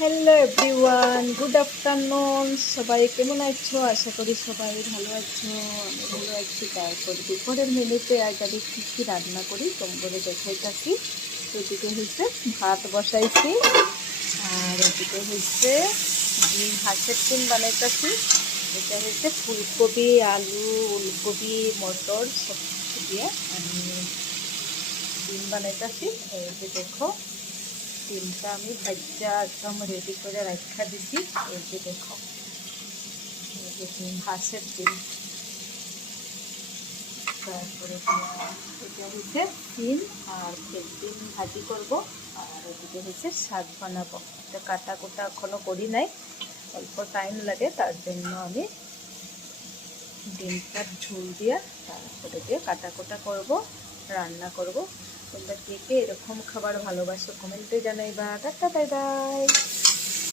Hello everyone, good afternoon. সবাই কেমন আছো? আশা করি সবাই ভালো আছো। আমি ভালো আছি। তারপর দুপুরের মেনুতে আজ আমি কী কী রান্না করি তোমরা দেখাইতাছি। ওদিকে হচ্ছে ভাত বসাইছি, আর ওদিকে হচ্ছে ডিম, হাঁসের ডিম বানাইতাছি। এটা হচ্ছে ফুলকপি, আলু, ওলকপি, মটর সব কিছু দিয়ে আমি ডিম বানাইতাছি। এই যে দেখো, ডিমটা আমি ভাজা একদম রেডি করে রাখা দিছি। এই যে দেখো, এই যে ডিম, হাঁসের ডিম। তারপরে এটা হচ্ছে ডিম আর ডিম ভাজি করব। আর এদিকে হচ্ছে শাক বানাবো। এটা কাটা কুটা এখনো করি নাই, অল্প টাইম লাগে, তার জন্য আমি ডিমটার ঝোল দিয়ে তারপরে দিয়ে কাটা কুটা করব, রান্না করব। তোমরা কে কে এরকম খাবার ভালোবাসো কমেন্টে জানাইবা। Tata, bye bye.